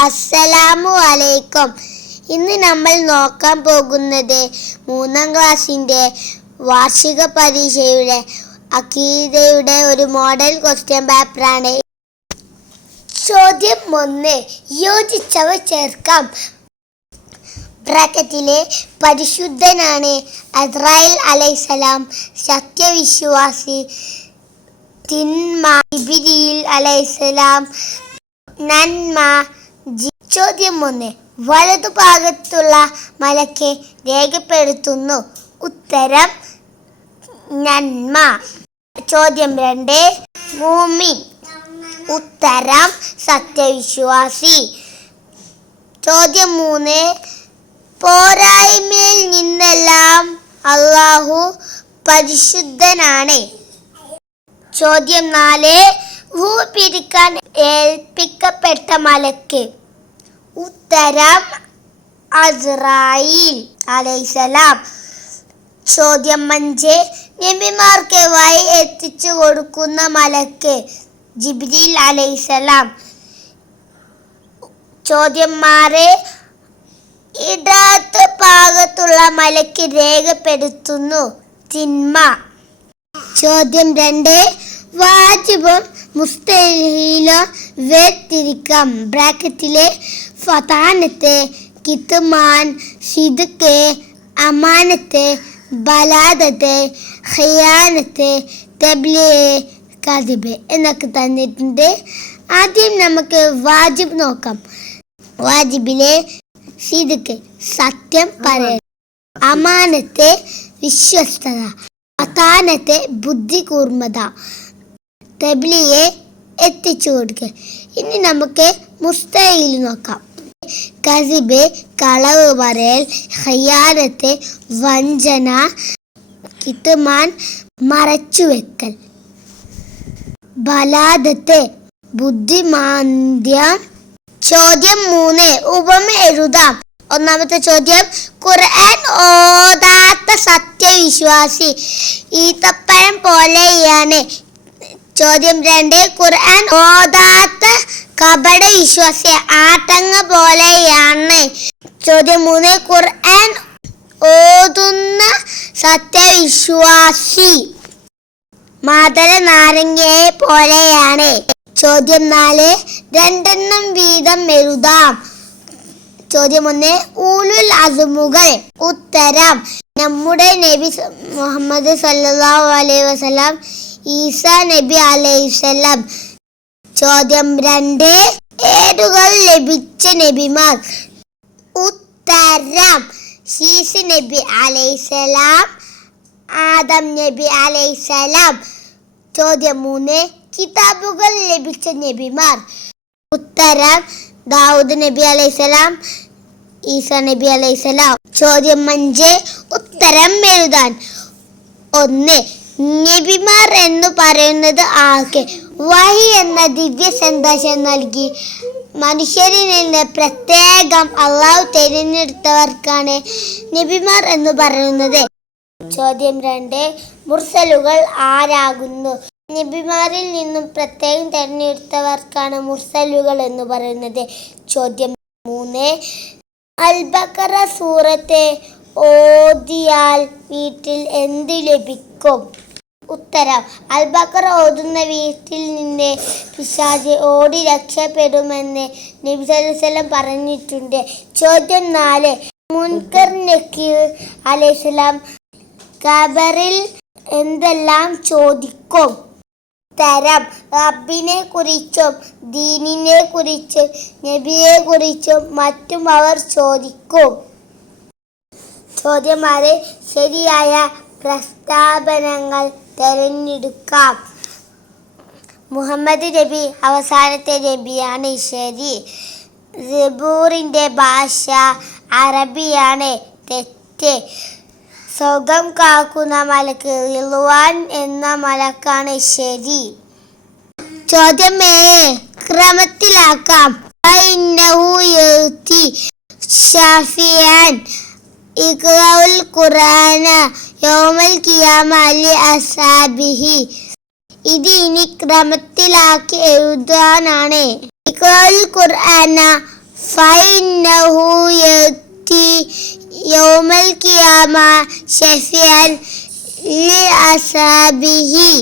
അസ്സലാമു അലൈക്കും ഇന്ന് നമ്മൾ നോക്കാൻ പോകുന്നത് മൂന്നാം ക്ലാസ്സിന്റെ വാർഷിക പരീക്ഷയുടെ അക്കീതയുടെ ഒരു മോഡൽ ക്വസ്റ്റ്യൻ പേപ്പറാണ് ചോദ്യം ഒന്ന് യോജിച്ചവ ചേർക്കാം. ബ്രാക്കറ്റിലെ പരിശുദ്ധനാണ് അസ്രായേൽ അലൈസലാം സത്യവിശ്വാസി തിന്മ ഇബിരിയിൽ അലൈസലാം നന്മ ചോദ്യം ഒന്ന് വലതുഭാഗത്തുള്ള മലക്ക് രേഖപ്പെടുത്തുന്നു. ഉത്തരം നന്മ. ചോദ്യം രണ്ട്. മൂമിൻ ഉത്തരം സത്യവിശ്വാസി. ചോദ്യം മൂന്ന്. പോരായ്മയിൽ നിന്നെല്ലാം അള്ളാഹു പരിശുദ്ധനാണ്. ചോദ്യം നാല്. ഭൂ പിരിക്കാൻ ഏൽപ്പിക്കപ്പെട്ട മലക്ക്. ഉത്തരം അസ്രായിൽ അലൈസലാം ചോദ്യം അഞ്ച് നബിമാർക്ക് വഴി എത്തിച്ചു കൊടുക്കുന്ന മലക്ക് ജിബ്രീൽ അലൈസലാം ചോദ്യം ആറ് ഇടത്ത് ഭാഗത്തുള്ള മലക്ക് രേഖപ്പെടുത്തുന്നു തിന്മ. ചോദ്യം രണ്ട് വാജിബും മുസ്തഹിലും വേർതിരിക്കാം. ബ്രാക്കറ്റിലെ ഫതാനത്തെ കിത്തുമാൻ ഷിദുക്കെ അമാനത്തെ ബലാദത്തെ ഹയാനത്തെ തബ്ലിയെ കതിബ് എന്നൊക്കെ തന്നിട്ടുണ്ട്. ആദ്യം നമുക്ക് വാജിബ് നോക്കാം. വാജിബിലെ സിദുക്ക് സത്യം പറയൽ അമാനത്തെ വിശ്വസ്തത അതാനത്തെ ബുദ്ധി കൂർമ്മത തബ്ലിയെ എത്തിച്ചു കൊടുക്കുക ഇനി നമുക്ക് മുസ്തയിൽ നോക്കാം. കസിബ് കളവ് പറയൽ ഹയ്യാനത്ത് വഞ്ചന കിത്തുമാൻ മറച്ചു വെക്കൽ. ബലാദത്തെ ബുദ്ധിമാന്ദ്യം. ചോദ്യം മൂന്ന് ഉപമ എഴുതാം. ഒന്നാമത്തെ ചോദ്യം ഖുർആൻ ഓതാത്ത സത്യവിശ്വാസി. ഈത്തപ്പഴം പോലെയാണ്. ചോദ്യം രണ്ട് ഖുർആൻ ഓതാത്ത കപട വിശ്വാസി ആട്ടങ്ങ പോലെയാണ്. ചോദ്യം മൂന്ന് ഖുർആൻ ഓതുന്ന സത്യവിശ്വാസി മാതല നാരങ്ങയെ പോലെയാണ്. ചോദ്യം നാല് രണ്ടെണ്ണം വീതം എഴുതാം. ചോദ്യം ഒന്ന് ഊലുൽ അസുമുകൾ ഉത്തരം. നമ്മുടെ നബി മുഹമ്മദ് സല്ലല്ലാഹു അലൈഹി വസല്ലം ഈസ നബി അലൈഹിസ്സലാം ചോദ്യം രണ്ട് ഏടുകൾ ലഭിച്ച നബിമാർ? ഉത്തരം ശീസ് നബി അലൈഹിസ്സലാം ആദം നബി അലൈഹിസ്സലാം ചോദ്യം മൂന്ന് കിതാബുകൾ ലഭിച്ച നബിമാർ? ഉത്തരം ദാവൂദ് നബി അലൈഹിസ്സലാം ഈസ നബി അലൈഹിസ്സലാം ചോദ്യം അഞ്ച് ഉത്തരം എഴുതാൻ. ഒന്ന് നബിമാർ എന്ന് പറയുന്നത് ആകെ വഹി എന്ന ദിവ്യ സന്ദേശം നൽകി. മനുഷ്യരിൽ നിന്ന് പ്രത്യേകം അള്ളാഹു തിരഞ്ഞെടുത്തവർക്കാണ് നബിമാർ എന്ന് പറയുന്നത്. ചോദ്യം രണ്ട് മുർസലുകൾ ആരാകുന്നു? നബിമാരിൽ നിന്നും പ്രത്യേകം തിരഞ്ഞെടുത്തവർക്കാണ് മുർസലുകൾ എന്ന് പറയുന്നത്. ചോദ്യം മൂന്ന് അൽബക്കറ സൂറത്തെ ഓതിയാൽ വീട്ടിൽ എന്ത് ലഭിക്കും? ഉത്തരം. അൽബക്കർ ഓതുന്ന വീട്ടിൽ നിന്ന് പിശാജ് ഓടി രക്ഷപ്പെടുമെന്ന് നബി സല്ലല്ലാഹു പറഞ്ഞിട്ടുണ്ട്. ചോദ്യം നാല്. മുൻകർ നക്കീർ അലൈഹിസ്ലാം ഖബറിൽ എന്തെല്ലാം ചോദിക്കും? തരം റബ്ബിനെ കുറിച്ചും ദീനിനെ കുറിച്ചും നബിയെ കുറിച്ചും മറ്റും അവർ ചോദിക്കും. ചോദ്യം ആറ്. ശരിയായ പ്രസ്താവനകൾ തിരഞ്ഞെടുക്കാം. മുഹമ്മദ് നബി അവസാനത്തെ നബിയാണ് ശരി ജബൂറിന്റെ ഭാഷ അറബിയാണ്. തെറ്റ്. സുഖം കാക്കുന്ന മലക്ക് ഇളുവാൻ എന്ന മലക്കാണ് ശരി ചോദ്യമേ ക്രമത്തിലാക്കാം. ഷാഫിയാൻ ഇഖ്റഉൽ ഖുർആന യോമൽ കിയാമാലി അസാബിഹി. ഇത് ഇനി ക്രമത്തിലാക്കി എഴുതാനാണ്. ഖുർആന ഫൈനഹു യൗമൽ കിയാമ ഷഫിയൻ ലി അസാബിഹി.